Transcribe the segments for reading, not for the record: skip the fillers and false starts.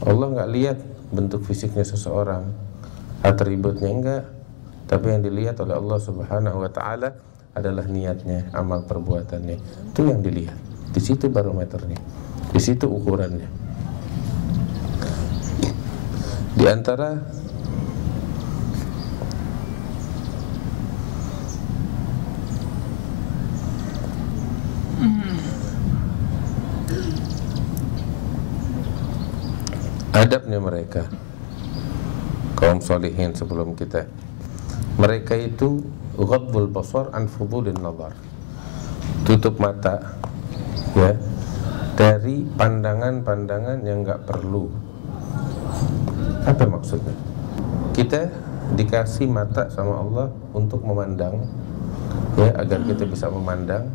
Allah nggak lihat bentuk fisiknya seseorang, atributnya enggak, tapi yang dilihat oleh Allah Subhanahu wa taala adalah niatnya, amal perbuatannya. Itu yang dilihat. Di situ barometernya. Di situ ukurannya. Di antara adabnya mereka, kaum solihin sebelum kita, mereka itu ghaddul basar an fudulin nazar, tutup mata ya dari pandangan-pandangan yang nggak perlu. Apa maksudnya? Kita dikasih mata sama Allah untuk memandang ya, agar kita bisa memandang.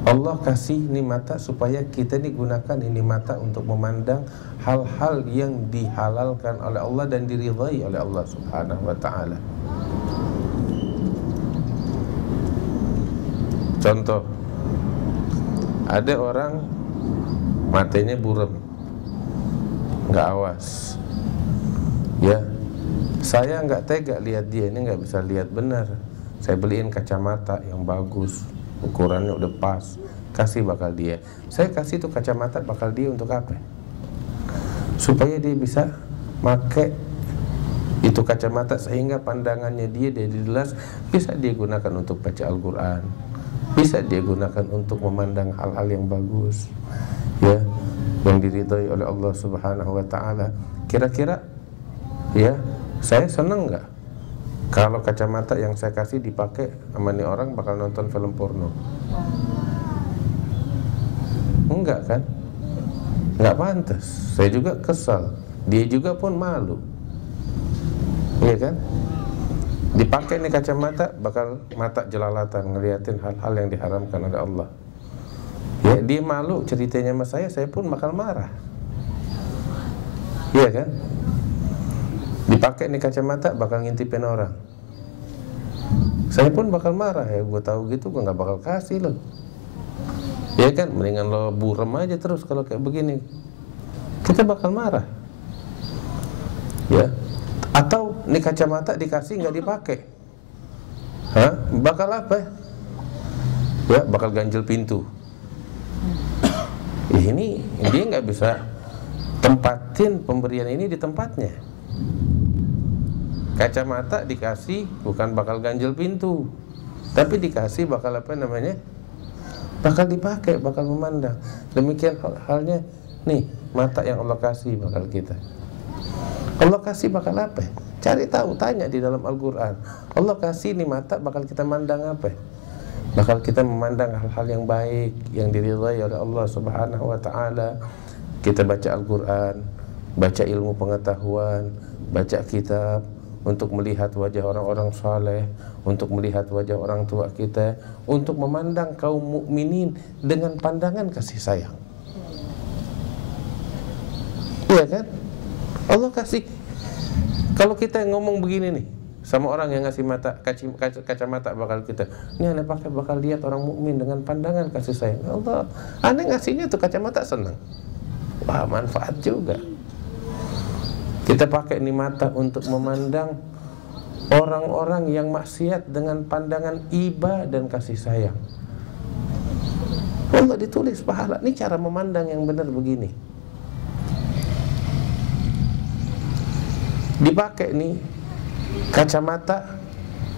Allah kasih ini mata supaya kita nih gunakan ini mata untuk memandang hal-hal yang dihalalkan oleh Allah dan diridhai oleh Allah Subhanahu wa taala. Contoh, ada orang matanya buram, nggak awas. Ya, saya nggak tega lihat dia ini nggak bisa lihat benar. Saya beliin kacamata yang bagus, ukurannya udah pas, kasih bakal dia. Saya kasih tuh kacamata bakal dia untuk apa? Supaya dia bisa pakai itu kacamata sehingga pandangannya dia dari jelas bisa dia gunakan untuk baca Al-Quran, bisa dia gunakan untuk memandang hal-hal yang bagus, ya, yang diridhai oleh Allah Subhanahu wa taala. Kira-kira ya, saya seneng nggak kalau kacamata yang saya kasih dipakai sama nih orang bakal nonton film porno? Enggak kan? Enggak pantas. Saya juga kesal, dia juga pun malu, iya kan? Dipakai nih kacamata bakal mata jelalatan ngeliatin hal-hal yang diharamkan oleh Allah. Ya, dia malu ceritanya sama saya pun bakal marah, iya kan? Dipakai nih kacamata bakal ngintipin orang, saya pun bakal marah. Ya gue tahu gitu gue nggak bakal kasih lo, ya kan? Mendingan lo buram aja terus kalau kayak begini, kita bakal marah, ya. Atau nih kacamata dikasih nggak dipakai, hah? Bakal apa? Ya bakal ganjel pintu. Ini dia nggak bisa tempatin pemberian ini di tempatnya. Kacamata dikasih bukan bakal ganjel pintu, tapi dikasih bakal apa namanya? Bakal dipakai, bakal memandang. Demikian halnya nih mata yang Allah kasih bakal kita. Allah kasih bakal apa? Cari tahu, tanya di dalam Al-Quran. Allah kasih nih mata bakal kita mandang apa? Bakal kita memandang hal-hal yang baik, yang diridhai oleh Allah Subhanahu wa taala. Kita baca Al-Quran, baca ilmu pengetahuan, baca kitab, untuk melihat wajah orang-orang saleh, untuk melihat wajah orang tua kita, untuk memandang kaum mukminin dengan pandangan kasih sayang. Iya kan? Allah kasih. Kalau kita ngomong begini nih sama orang yang ngasih mata kacamata bakal kita, ini aneh pakai bakal lihat orang mukmin dengan pandangan kasih sayang. Allah, aneh ngasihnya tuh kacamata senang. Wah, manfaat juga. Kita pakai ini mata untuk memandang orang-orang yang maksiat dengan pandangan iba dan kasih sayang. Allah ditulis pahala. Ini cara memandang yang benar begini. Dipakai nih kacamata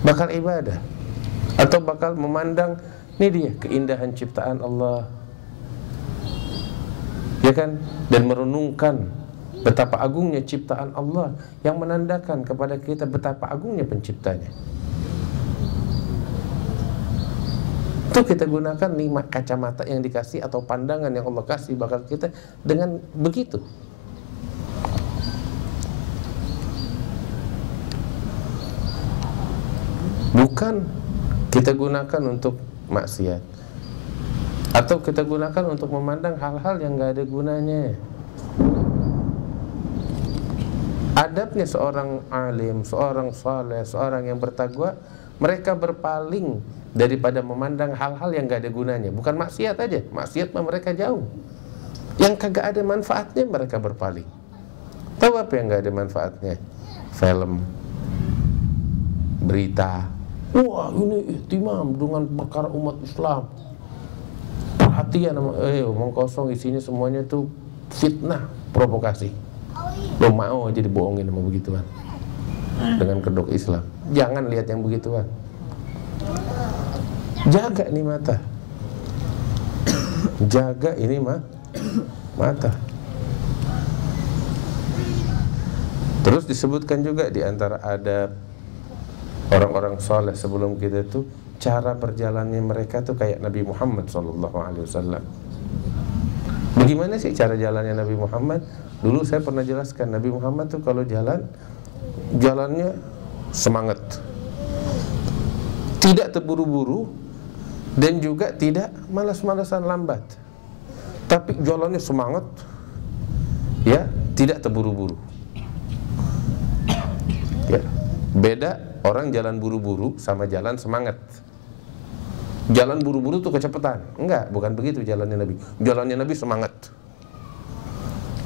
bakal ibadah, atau bakal memandang ini dia keindahan ciptaan Allah, ya kan? Dan merenungkan betapa agungnya ciptaan Allah yang menandakan kepada kita betapa agungnya penciptanya. Itu kita gunakan nih kacamata yang dikasih atau pandangan yang Allah kasih bakal kita dengan begitu. Bukan kita gunakan untuk maksiat, atau kita gunakan untuk memandang hal-hal yang gak ada gunanya. Adabnya seorang alim, seorang saleh, seorang yang bertakwa, mereka berpaling daripada memandang hal-hal yang gak ada gunanya. Bukan maksiat aja, maksiat mah mereka jauh. Yang kagak ada manfaatnya mereka berpaling. Tahu apa yang nggak ada manfaatnya? Film, berita. Wah, ini ihtimam dengan perkara umat Islam. Perhatian sama omong kosong, isinya semuanya tuh fitnah, provokasi. Lo mau aja dibohongin sama begituan dengan kedok Islam. Jangan lihat yang begituan. Jaga nih mata. Jaga ini mata. Terus disebutkan juga di antara adab orang-orang soleh sebelum kita tuh, cara perjalanannya mereka tuh kayak Nabi Muhammad SAW. Bagaimana sih cara jalannya Nabi Muhammad? Dulu saya pernah jelaskan, Nabi Muhammad tuh kalau jalannya semangat, tidak terburu-buru, dan juga tidak malas-malasan lambat, tapi jalannya semangat, ya, tidak terburu-buru. Ya, beda orang jalan buru-buru sama jalan semangat. Jalan buru-buru tuh kecepatan. Enggak, bukan begitu jalannya Nabi. Jalannya Nabi semangat,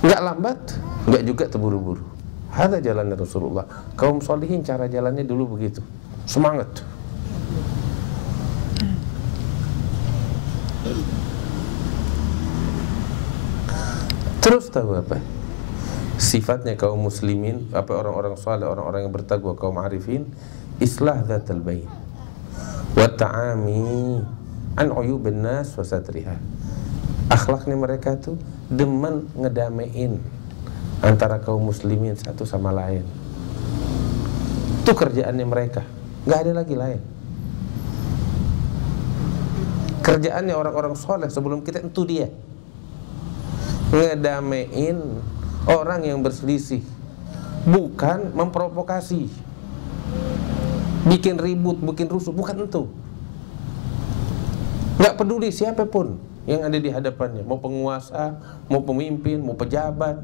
enggak lambat, enggak juga terburu-buru. Ada jalannya Rasulullah. Kaum solihin cara jalannya dulu begitu, semangat. Terus tahu apa? Sifatnya kaum muslimin, apa orang-orang saleh, orang-orang yang bertakwa, kaum arifin, islah dzatal bain wa ta'ami an uyubin nas wa satriha. Akhlaknya mereka tuh demen ngedamein antara kaum muslimin satu sama lain. Itu kerjaannya mereka, nggak ada lagi lain. Kerjaannya orang-orang soleh sebelum kita itu dia ngedamein orang yang berselisih, bukan memprovokasi, bikin ribut, bikin rusuh, bukan itu. Nggak peduli siapapun yang ada di hadapannya, mau penguasa, mau pemimpin, mau pejabat,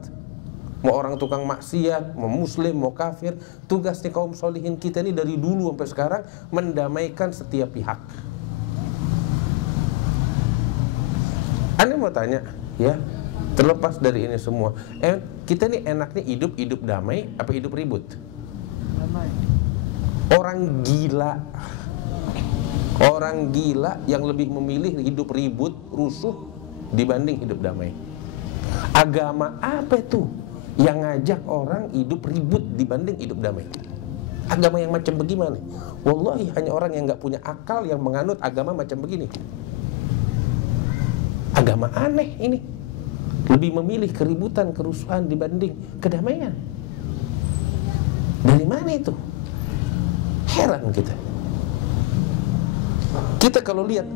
mau orang tukang maksiat, mau muslim, mau kafir. Tugasnya kaum solihin kita ini dari dulu sampai sekarang mendamaikan setiap pihak. Anda mau tanya, ya, terlepas dari ini semua, kita nih enaknya hidup damai apa hidup ribut? Damai. Orang gila yang lebih memilih hidup ribut, rusuh dibanding hidup damai. Agama apa itu yang ngajak orang hidup ribut dibanding hidup damai? Agama yang macam bagaimana? Wallahi hanya orang yang nggak punya akal yang menganut agama macam begini. Agama aneh ini, lebih memilih keributan, kerusuhan dibanding kedamaian. Dari mana itu? Heran kita. Kita kalau lihat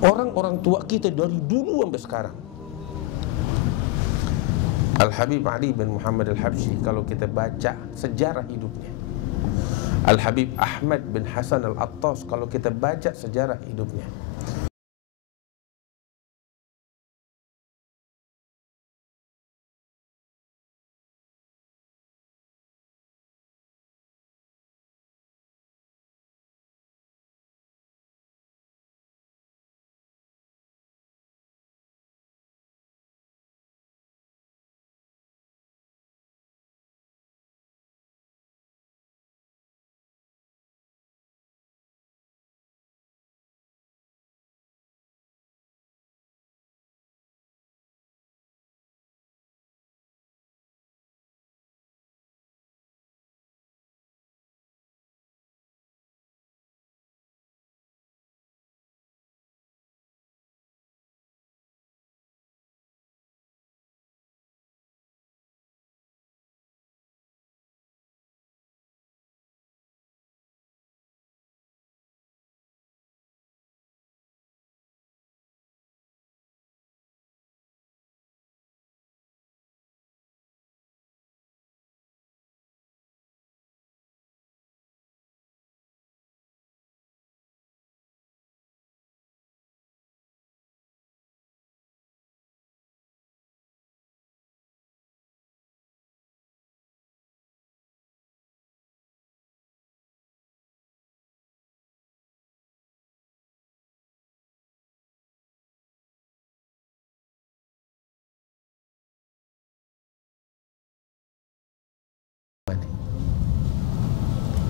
orang-orang tua kita dari dulu sampai sekarang, Al-Habib Ali bin Muhammad Al-Habsyi, kalau kita baca sejarah hidupnya, Al-Habib Ahmad bin Hasan Al-Attas, kalau kita baca sejarah hidupnya,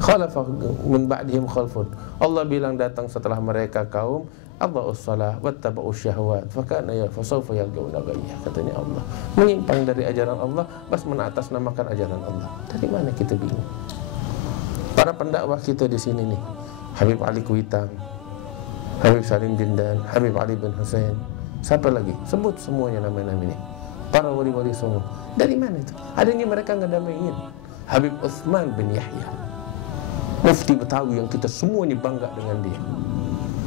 khalafa min ba'dihim khalfun. Allah bilang datang setelah mereka kaum adha'us shalah wattaba'us syahwat fakana ya fasawfa yalqawna ghayya. Katanya Allah menyimpang dari ajaran Allah, pas menatasnamakan ajaran Allah. Dari mana kita bingung? Para pendakwah kita di sini nih, Habib Ali Kuitang, Habib Salim Jindan, Habib Ali bin Hussein, siapa lagi? Sebut semuanya nama-nama ini. Para wali-wali semua. Dari mana itu? Adanya mereka ngedamaiin. Habib Utsman bin Yahya, mufti Betawi yang kita semuanya bangga dengan dia.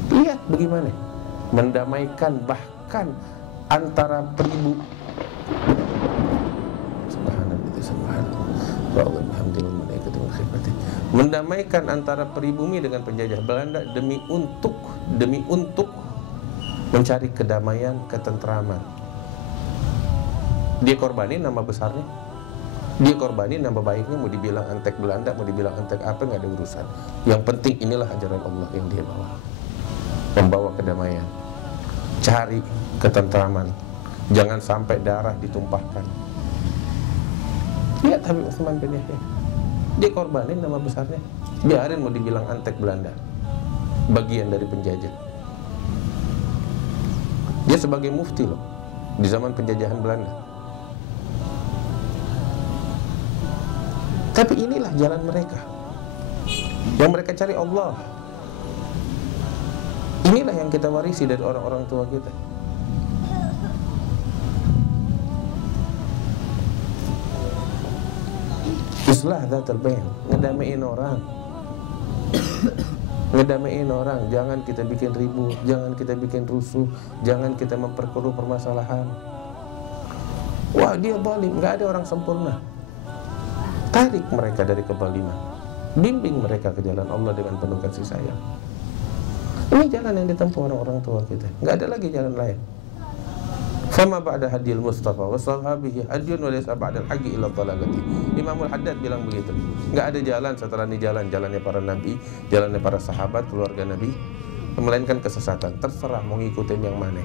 Lihat bagaimana mendamaikan bahkan antara peribu. Mendamaikan antara pribumi dengan penjajah Belanda demi untuk mencari kedamaian, ketentraman. Dia korbanin nama besarnya, dia korbanin nama baiknya, mau dibilang antek Belanda, mau dibilang antek apa, nggak ada urusan. Yang penting inilah ajaran Allah yang dia bawa, membawa kedamaian, cari ketentraman, jangan sampai darah ditumpahkan. Lihat Habib Utsman bin Yahya, dia korbanin nama besarnya, biarin mau dibilang antek Belanda, bagian dari penjajah. Dia sebagai mufti loh di zaman penjajahan Belanda. Tapi inilah jalan mereka, yang mereka cari Allah. Inilah yang kita warisi dari orang-orang tua kita. Islah dzatul bain, ngedamaiin orang. Ngedamaiin orang, jangan kita bikin ribut, jangan kita bikin rusuh, jangan kita memperkeruh permasalahan. Wah, dia zalim, nggak ada orang sempurna. Tarik mereka dari kezaliman, bimbing mereka ke jalan Allah dengan penuh kasih sayang. Ini jalan yang ditempuh orang-orang tua kita, nggak ada lagi jalan lain. Fama ba'da hadil Mustafa wa sahabihi hadiyun wa laysa ba'dal haqqi illa dhalagati. Imamul Haddad bilang begitu. Nggak ada jalan setelah ini jalannya para nabi, jalannya para sahabat, keluarga Nabi, melainkan kesesatan. Terserah mau ngikutin yang mana.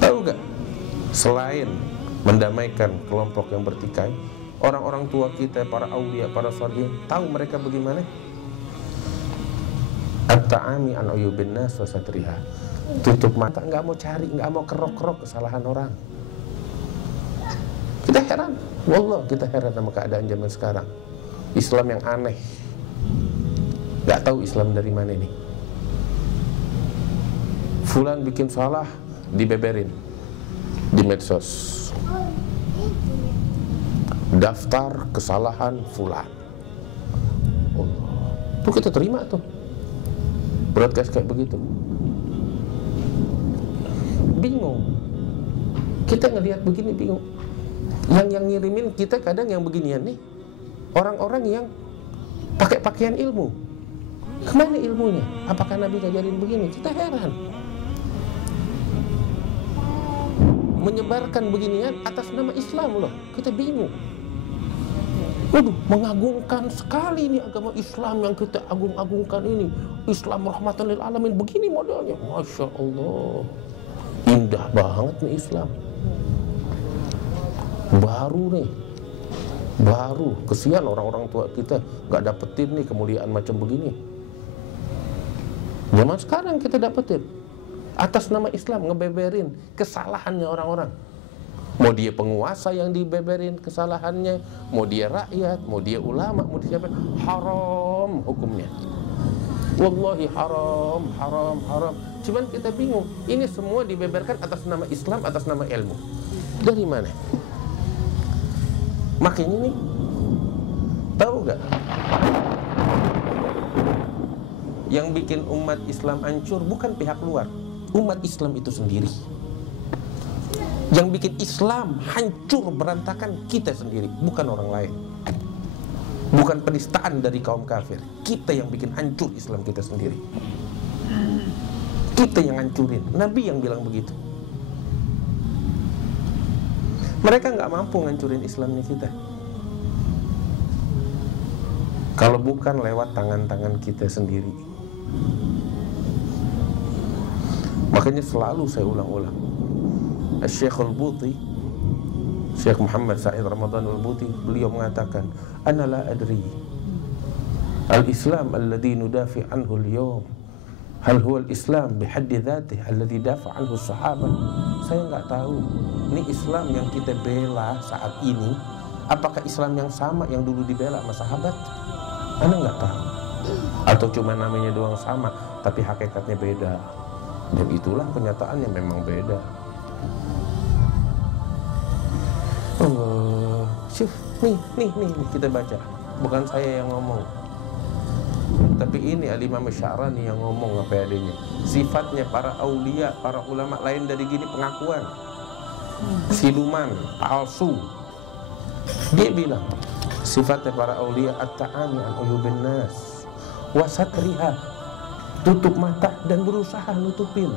Tahu nggak? Selain mendamaikan kelompok yang bertikai, orang-orang tua kita, para aulia, para sholihin, tahu mereka bagaimana? At-ta'ami an uyubin nas wa satriha. Tutup mata, nggak mau cari, nggak mau kerok-kerok kesalahan orang. Kita heran, wallah kita heran sama keadaan zaman sekarang. Islam yang aneh, nggak tahu Islam dari mana ini. Fulan bikin salah, dibeberin di medsos. Daftar kesalahan fulan. Allah, tuh kita terima tuh broadcast kayak begitu. Bingung. Kita ngelihat begini bingung. Yang ngirimin kita kadang yang beginian nih, orang-orang yang pakai pakaian ilmu. Kemana ilmunya? Apakah Nabi ngajarin begini? Kita heran. Menyebarkan beginian atas nama Islam loh. Kita bingung. Waduh, mengagungkan sekali ini agama Islam yang kita agung-agungkan ini. Islam rahmatan lil alamin, begini modelnya. Masya Allah, indah banget nih Islam. Baru nih, baru. Kesian orang-orang tua kita gak dapetin nih kemuliaan macam begini. Zaman sekarang kita dapetin atas nama Islam, ngebeberin kesalahannya orang-orang. Mau dia penguasa yang dibeberin kesalahannya, mau dia rakyat, mau dia ulama, mau dia siapa, haram hukumnya. Wallahi haram, haram, haram. Cuman kita bingung, ini semua dibeberkan atas nama Islam, atas nama ilmu. Dari mana? Makanya nih, tahu gak? Yang bikin umat Islam hancur bukan pihak luar, umat Islam itu sendiri. Yang bikin Islam hancur berantakan kita sendiri, bukan orang lain. Bukan penistaan dari kaum kafir. Kita yang bikin hancur Islam kita sendiri. Kita yang hancurin. Nabi yang bilang begitu. Mereka nggak mampu ngancurin Islamnya kita. Kalau bukan lewat tangan-tangan kita sendiri. Makanya selalu saya ulang-ulang, Syekhul Buti Syekh Muhammad Said Ramadan Al-Buti, beliau mengatakan, ana la adri al-Islam alladhi nudafi anhu al-yawm hal huwa al-Islam bihaddi dzatih alladhi dafa anhu as-sahabah. Saya nggak tahu ini Islam yang kita bela saat ini apakah Islam yang sama yang dulu dibela sama sahabat. Ana nggak tahu, atau cuma namanya doang sama tapi hakikatnya beda. Dan itulah kenyataannya, memang beda. Allah, syuf, nih kita baca. Bukan saya yang ngomong, tapi ini Al-Imam Sya'rani yang ngomong apa adanya. Sifatnya para aulia, para ulama lain dari gini pengakuan siluman, palsu. Dia bilang sifatnya para aulia at-ta'ami an uyubin nas wa satriha, tutup mata dan berusaha nutupin.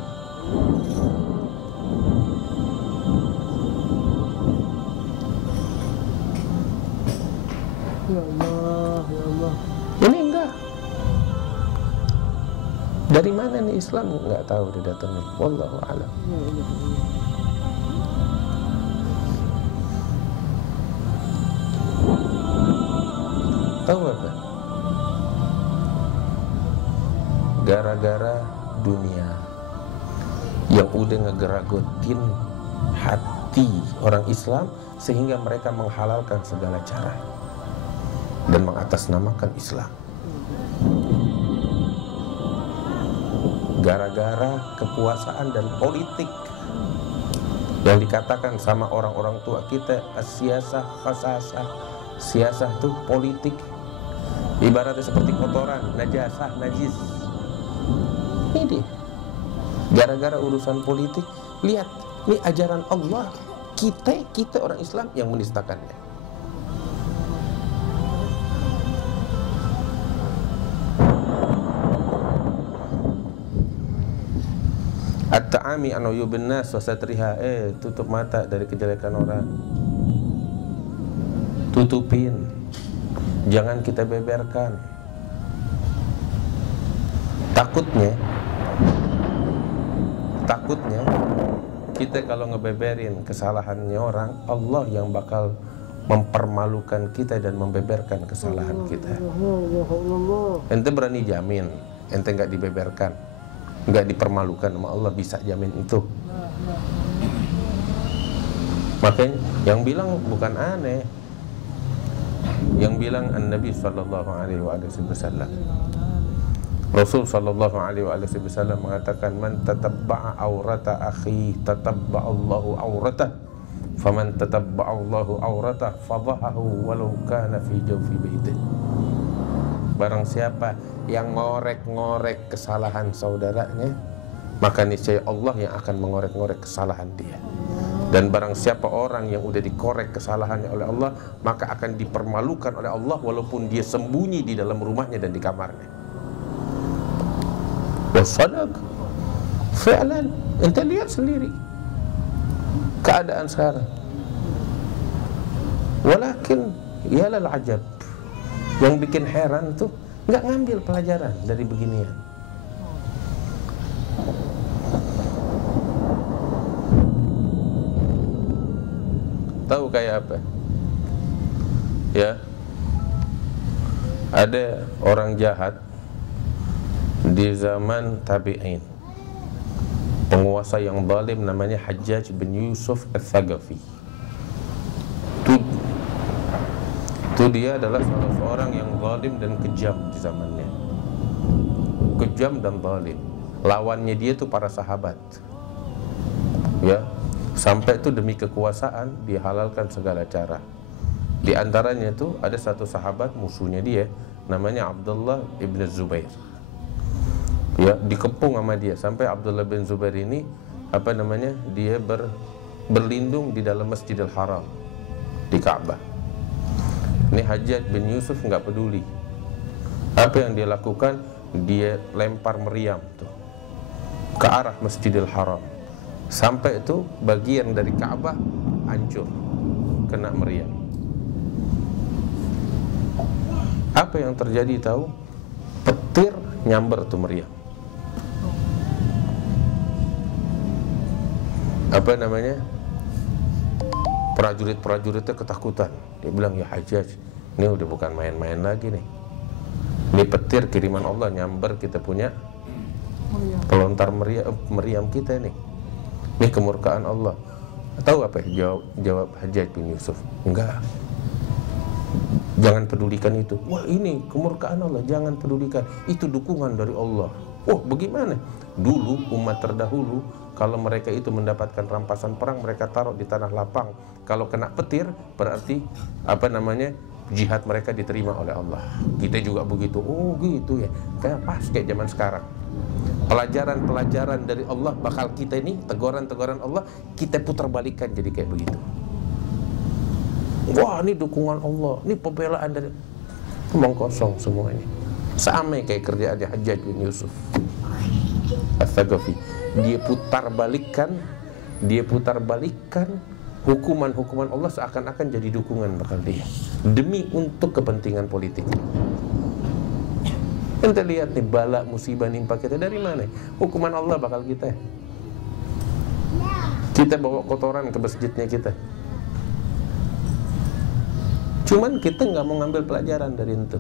Ya Allah, ya Allah. Ini enggak. Dari mana nih Islam? Enggak tahu didatangin. Wallahu a'lam. Ya Allah. Tahu apa? Gara-gara dunia yang udah ngegeragotin hati orang Islam sehingga mereka menghalalkan segala cara dan mengatasnamakan Islam. Gara-gara kekuasaan dan politik yang dikatakan sama orang-orang tua kita, as-siyasah khasasah. Siasah itu politik, ibaratnya seperti kotoran, najasah, najis. Ini dia. Gara-gara urusan politik, lihat, ini ajaran Allah, kita orang Islam yang menistakannya. At-ta'ami an uyubin nas wa satriha, tutup mata dari kejelekan orang. Tutupin, jangan kita beberkan. Takutnya kita kalau ngebeberin kesalahannya orang, Allah yang bakal mempermalukan kita dan membeberkan kesalahan kita. Ente berani jamin ente nggak dibeberkan, nggak dipermalukan sama Allah, bisa jamin itu? Makanya yang bilang bukan aneh, yang bilang An-Nabi sallallahu alaihi wasallam. Rasul sallallahu alaihi wasallam mengatakan, man tatabba'a aurata akhi tatabba'a Allahu auratah, faman tatabba'a Allahu auratah fadhahahu walau kana fi jawfi baitih. Barang siapa yang ngorek-ngorek kesalahan saudaranya, maka niscaya Allah yang akan mengorek-ngorek kesalahan dia. Dan barang siapa orang yang udah dikorek kesalahannya oleh Allah, maka akan dipermalukan oleh Allah walaupun dia sembunyi di dalam rumahnya dan di kamarnya. Wasadaq fi'lan, ente lihat sendiri keadaan sekarang. Walakin ya lal ajab, yang bikin heran tuh nggak ngambil pelajaran dari beginian. Tahu kayak apa? Ya, ada orang jahat di zaman tabi'in, penguasa yang zalim namanya Hajjaj bin Yusuf Al-Thaqafi. Itu dia adalah salah seorang yang zalim dan kejam di zamannya. Kejam dan zalim. Lawannya dia itu para sahabat. Ya, sampai itu demi kekuasaan dihalalkan segala cara. Di antaranya itu ada satu sahabat musuhnya dia, namanya Abdullah ibn Zubair. Ya, dikepung sama dia sampai Abdullah bin Zubair ini dia berlindung di dalam Masjidil Haram di Ka'bah. Ini Hajjaj bin Yusuf nggak peduli. Apa yang dia lakukan? Dia lempar meriam tuh ke arah Masjidil Haram. Sampai itu bagian dari Ka'bah hancur, kena meriam. Apa yang terjadi tahu? Petir nyamber tuh meriam. Prajurit-prajuritnya ketakutan. Dia bilang, ya Hajjaj, ini udah bukan main-main lagi nih. Ini petir kiriman Allah nyamber kita punya pelontar meriam kita nih. Ini kemurkaan Allah. Tahu apa ya? Jawab Hajjaj bin Yusuf, enggak. Jangan pedulikan itu. Wah, ini kemurkaan Allah, jangan pedulikan. Itu dukungan dari Allah. Oh, bagaimana? Dulu umat terdahulu, kalau mereka itu mendapatkan rampasan perang, mereka taruh di tanah lapang. Kalau kena petir, berarti jihad mereka diterima oleh Allah. Kita juga begitu. Oh, gitu ya. Kayak pas kayak zaman sekarang. Pelajaran-pelajaran dari Allah bakal kita ini, teguran-teguran Allah, kita putar balikan jadi kayak begitu. Wah, ini dukungan Allah, ini pembelaan dari omong kosong semua ini. Sama kayak kerjaannya Hajjaj bin Yusuf Al-Thaqafi. Dia putar balikan hukuman-hukuman Allah seakan-akan jadi dukungan bakal dia, demi untuk kepentingan politik. Ente lihat nih, bala musibah nimpa kita dari mana? Hukuman Allah bakal kita bawa kotoran ke masjidnya kita. Cuman kita nggak mau ngambil pelajaran dari itu.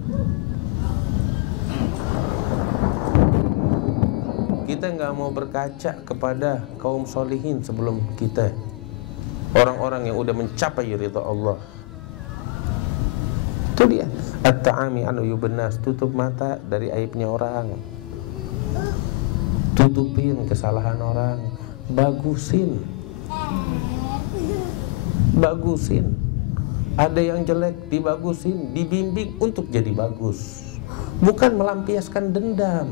Kita nggak mau berkaca kepada kaum solihin sebelum kita, orang-orang yang udah mencapai ridha Allah. Itu dia, at-ta'ami anu yubennas, tutup mata dari aibnya orang, tutupin kesalahan orang, bagusin. Ada yang jelek, dibagusin, dibimbing untuk jadi bagus, bukan melampiaskan dendam.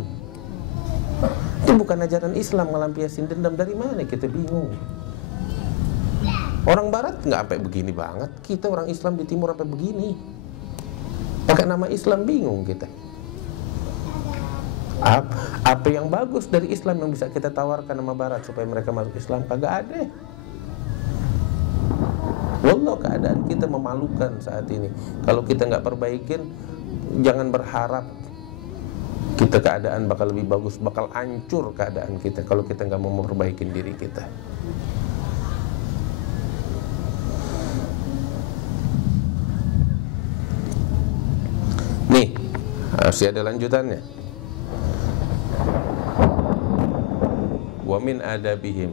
Itu bukan ajaran Islam, melampiaskan dendam. Dari mana kita bingung? Orang Barat nggak sampai begini banget, kita orang Islam di Timur sampai begini. Pakai nama Islam bingung kita. Apa yang bagus dari Islam yang bisa kita tawarkan sama Barat supaya mereka masuk Islam? Kagak ada. Wallah, keadaan kita memalukan saat ini. Kalau kita nggak perbaikin, jangan berharap kita keadaan bakal lebih bagus, bakal hancur keadaan kita kalau kita nggak mau memperbaikin diri kita. Nih, masih ada lanjutannya. Wa min adabihim,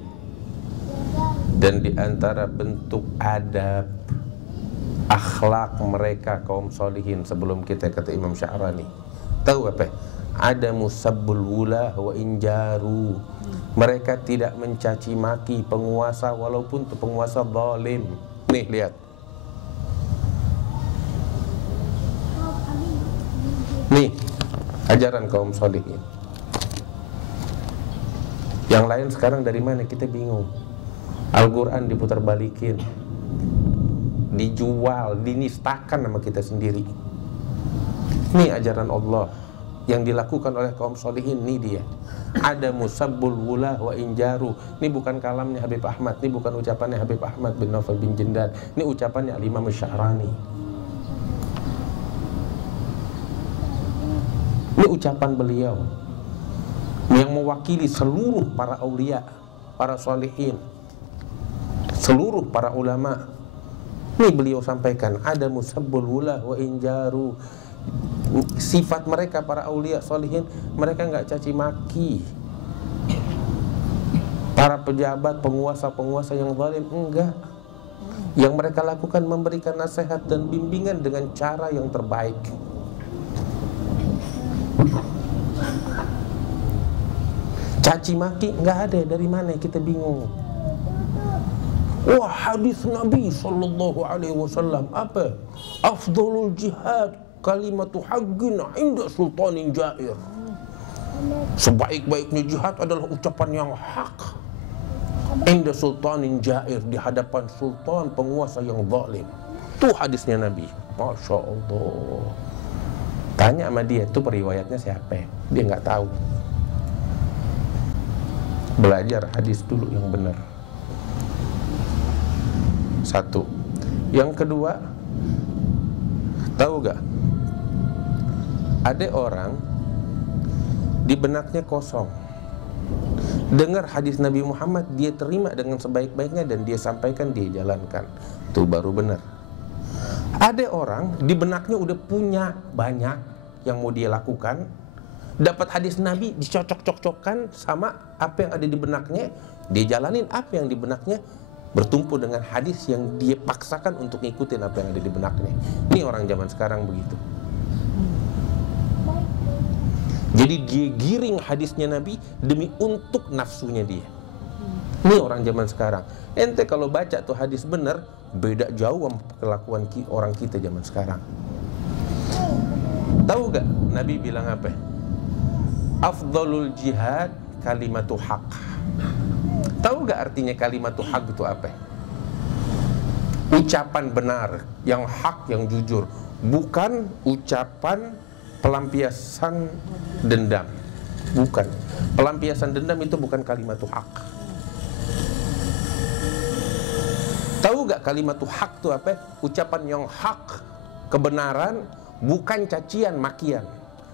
dan di antara bentuk adab akhlak mereka kaum solihin sebelum kita, kata Imam Sya'rani, tahu apa? Ada musabbul wula wa injaru. Mereka tidak mencaci maki penguasa walaupun itu penguasa zalim. Nih lihat. Nih ajaran kaum solihin. Yang lain sekarang dari mana kita bingung. Al-Quran diputar balikin, dijual, dinistakan sama kita sendiri. Ini ajaran Allah yang dilakukan oleh kaum solihin. Ini dia, ada musabbul wula wa injaru. Ini bukan kalamnya Habib Ahmad, ini bukan ucapannya Habib Ahmad bin Naufal bin Jindad, ini ucapannya Al-Imam Sya'rani. Ini ucapan beliau yang mewakili seluruh para aulia, para solihin, seluruh para ulama. Ini beliau sampaikan, ada musabbul wula wa injaru. Sifat mereka para aulia solihin, mereka nggak caci maki para pejabat, penguasa-penguasa yang zalim, enggak. Yang mereka lakukan memberikan nasihat dan bimbingan dengan cara yang terbaik. Caci maki nggak ada, dari mana kita bingung. Wah, hadis Nabi sallallahu alaihi wasallam apa? Afdhalul jihad kalimatu haqqin 'inda sultanin jair. Sebaik-baiknya jihad adalah ucapan yang hak 'inda sultanin jair, di hadapan sultan penguasa yang zalim. Itu hadisnya Nabi. Masya Allah. Tanya sama dia, itu periwayatnya siapa? Dia nggak tahu. Belajar hadis dulu yang benar. Satu. Yang kedua, tahu gak? Ada orang di benaknya kosong, dengar hadis Nabi Muhammad, dia terima dengan sebaik-baiknya dan dia sampaikan, dia jalankan. itu baru benar. Ada orang di benaknya udah punya banyak yang mau dia lakukan, dapat hadis Nabi dicocok-cocokkan sama apa yang ada di benaknya, dia jalanin apa yang di benaknya, bertumpu dengan hadis yang dia paksakan untuk ngikutin apa yang ada di benaknya. Ini orang zaman sekarang begitu. Jadi dia giring hadisnya Nabi demi untuk nafsunya dia. Ini orang zaman sekarang. Ente kalau baca tuh hadis bener, beda jauh sama kelakuan orang kita zaman sekarang. Tahu gak Nabi bilang apa? Afdalul jihad kalimatu haq. Tahu gak artinya kalimatu haq itu apa? Ucapan benar, yang hak, yang jujur. Bukan ucapan pelampiasan dendam. Bukan. Pelampiasan dendam itu bukan kalimatu haq. Tahu gak kalimatu haq itu apa? Ucapan yang hak, kebenaran, bukan cacian, makian.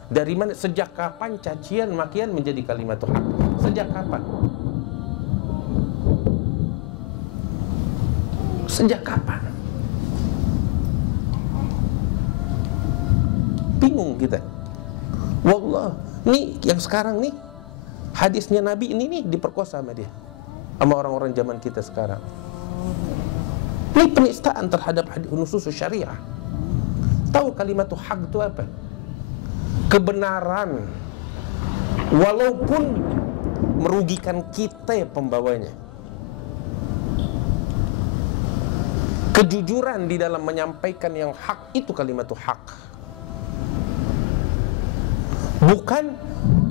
Dari mana, sejak kapan cacian, makian menjadi kalimatu haq? Sejak kapan? Sejak kapan? Bingung kita. Wallah, nih yang sekarang nih hadisnya Nabi ini nih diperkosa sama dia, sama orang-orang zaman kita sekarang. Ini penistaan terhadap nusus syariah. Tahu kalimatu haq itu apa? Kebenaran, walaupun merugikan kita ya pembawanya. Kejujuran di dalam menyampaikan yang hak itu kalimatu haq. Bukan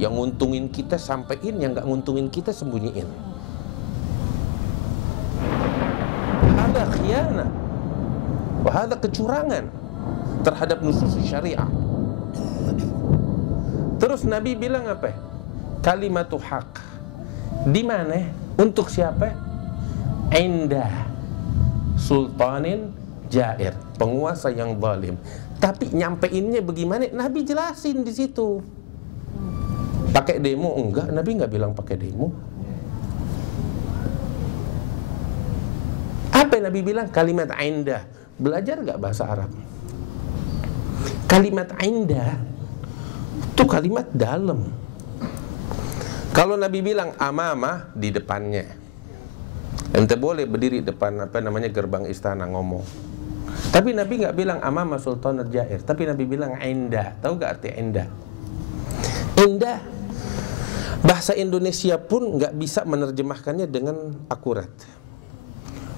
yang nguntungin kita sampein, yang gak nguntungin kita sembunyiin. Ada khianah, ada kecurangan terhadap nusus syariah. Terus Nabi bilang apa? Kalimatu haq. Di mana? Untuk siapa? Inda sultanin jair, penguasa yang zalim. Tapi nyampeinnya bagaimana? Nabi jelasin di situ. Pakai demo enggak? Nabi enggak bilang pakai demo. Apa yang Nabi bilang? Kalimat indah. Belajar enggak bahasa Arab? Kalimat indah itu kalimat dalam. Kalau Nabi bilang amamah, di depannya. Ente boleh berdiri depan gerbang istana ngomong. Tapi Nabi nggak bilang amamah sultan jair, tapi Nabi bilang indah. Tahu nggak arti indah? Indah, bahasa Indonesia pun nggak bisa menerjemahkannya dengan akurat.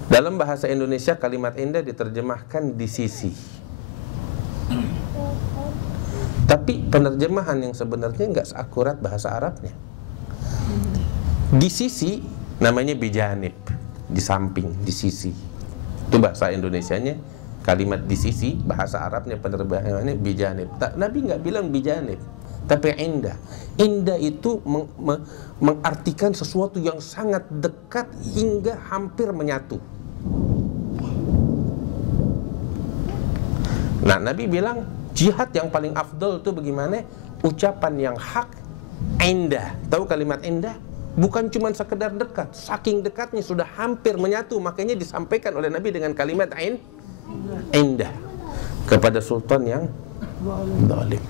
Dalam bahasa Indonesia kalimat indah diterjemahkan di sisi. Tapi penerjemahan yang sebenarnya nggak seakurat bahasa Arabnya. Di sisi namanya bijanib, di samping, di sisi. Itu bahasa Indonesianya kalimat di sisi, bahasa Arabnya penerjemahannya bijanib. Nabi nggak bilang bijanib, tapi indah. Indah itu mengartikan sesuatu yang sangat dekat hingga hampir menyatu. Nah, Nabi bilang jihad yang paling afdol itu bagaimana? Ucapan yang hak, indah. Tahu kalimat indah? Bukan cuma sekedar dekat, saking dekatnya sudah hampir menyatu, makanya disampaikan oleh Nabi dengan kalimat indah kepada sultan yang zalim.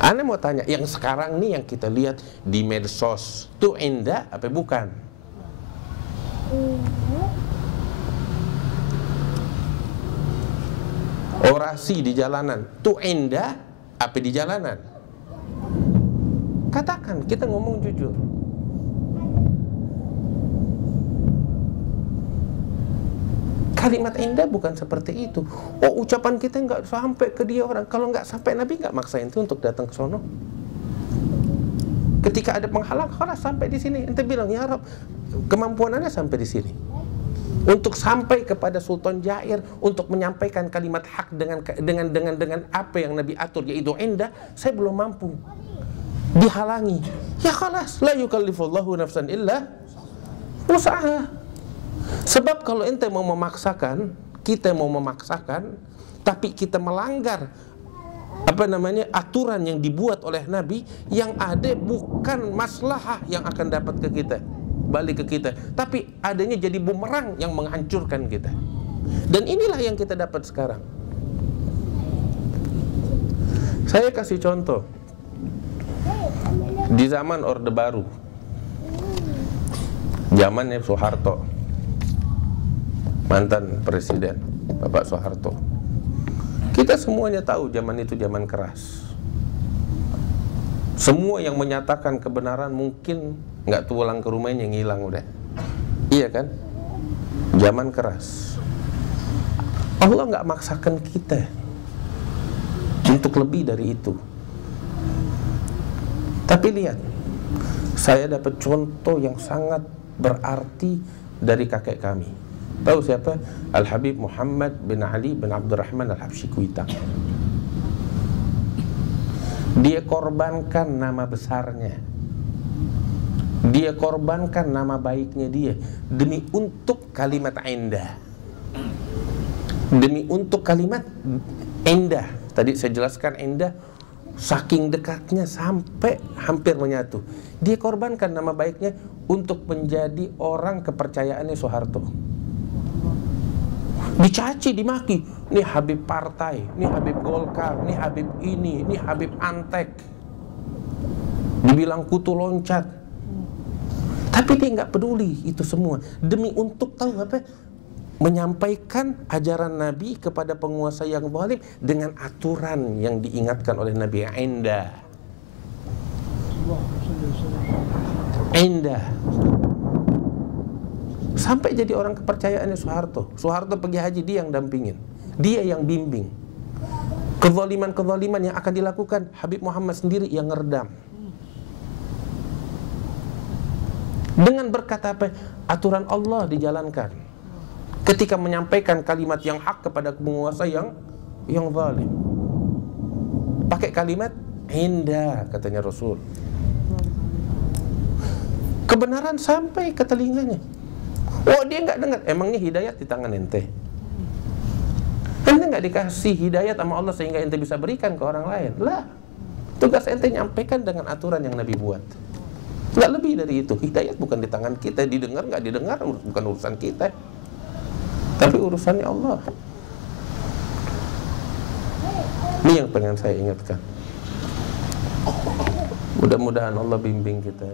Ana mau tanya, yang sekarang nih yang kita lihat di medsos, itu indah apa bukan? Orasi di jalanan, itu indah apa di jalanan? Katakan, kita ngomong jujur. Kalimat indah bukan seperti itu. Oh, ucapan kita nggak sampai ke dia orang. Kalau nggak sampai, Nabi nggak maksain itu untuk datang ke sono. Ketika ada penghalang, kalau sampai di sini, ente bilang ya Rab, kemampuan Anda sampai di sini. Untuk sampai kepada Sultan Jair, untuk menyampaikan kalimat hak dengan apa yang Nabi atur, yaitu indah, saya belum mampu. Dihalangi. Ya khalas, la yukallifullahu nafsan illa usaha. Sebab kalau ente mau memaksakan, kita mau memaksakan, tapi kita melanggar aturan yang dibuat oleh Nabi, yang ada bukan maslahah yang akan dapat ke kita, balik ke kita, tapi adanya jadi bumerang yang menghancurkan kita. Dan inilah yang kita dapat sekarang. Saya kasih contoh. Di zaman Orde Baru, zamannya Soeharto, mantan presiden Bapak Soeharto, kita semuanya tahu zaman itu zaman keras. Semua yang menyatakan kebenaran mungkin nggak pulang ke rumahnya, ngilang udah. Iya kan? Zaman keras. Allah nggak maksakan kita untuk lebih dari itu. Tapi lihat, saya dapat contoh yang sangat berarti dari kakek kami. Tahu siapa? Al-Habib Muhammad bin Ali bin Abdurrahman Al-Habsyi Kuitang. Dia korbankan nama besarnya, dia korbankan nama baiknya dia demi untuk kalimat indah, demi untuk kalimat indah. Tadi saya jelaskan indah, saking dekatnya sampai hampir menyatu. Dia korbankan nama baiknya untuk menjadi orang kepercayaannya Soeharto. Dicaci, dimaki, ini Habib partai, ini Habib Golkar, ini Habib ini Habib Antek, dibilang kutu loncat. Tapi dia nggak peduli itu semua demi untuk tahu apa? Menyampaikan ajaran Nabi kepada penguasa yang zalim dengan aturan yang diingatkan oleh Nabi, indah. Indah. Sampai jadi orang kepercayaannya Soeharto. Soeharto pergi haji, dia yang dampingin, dia yang bimbing. Kezaliman-kezaliman yang akan dilakukan, Habib Muhammad sendiri yang ngeredam. Dengan berkata apa? Aturan Allah dijalankan. Ketika menyampaikan kalimat yang hak kepada penguasa yang zalim, pakai kalimat indah, katanya Rasul. Kebenaran sampai ke telinganya. Oh, dia nggak dengar. Emangnya hidayat di tangan ente? Ente nggak dikasih hidayat sama Allah sehingga ente bisa berikan ke orang lain? Lah, tugas ente nyampaikan dengan aturan yang Nabi buat. Nggak lebih dari itu. Hidayat bukan di tangan kita. Didengar nggak didengar bukan urusan kita, tapi urusannya Allah. Ini yang pengen saya ingatkan. Mudah-mudahan Allah bimbing kita.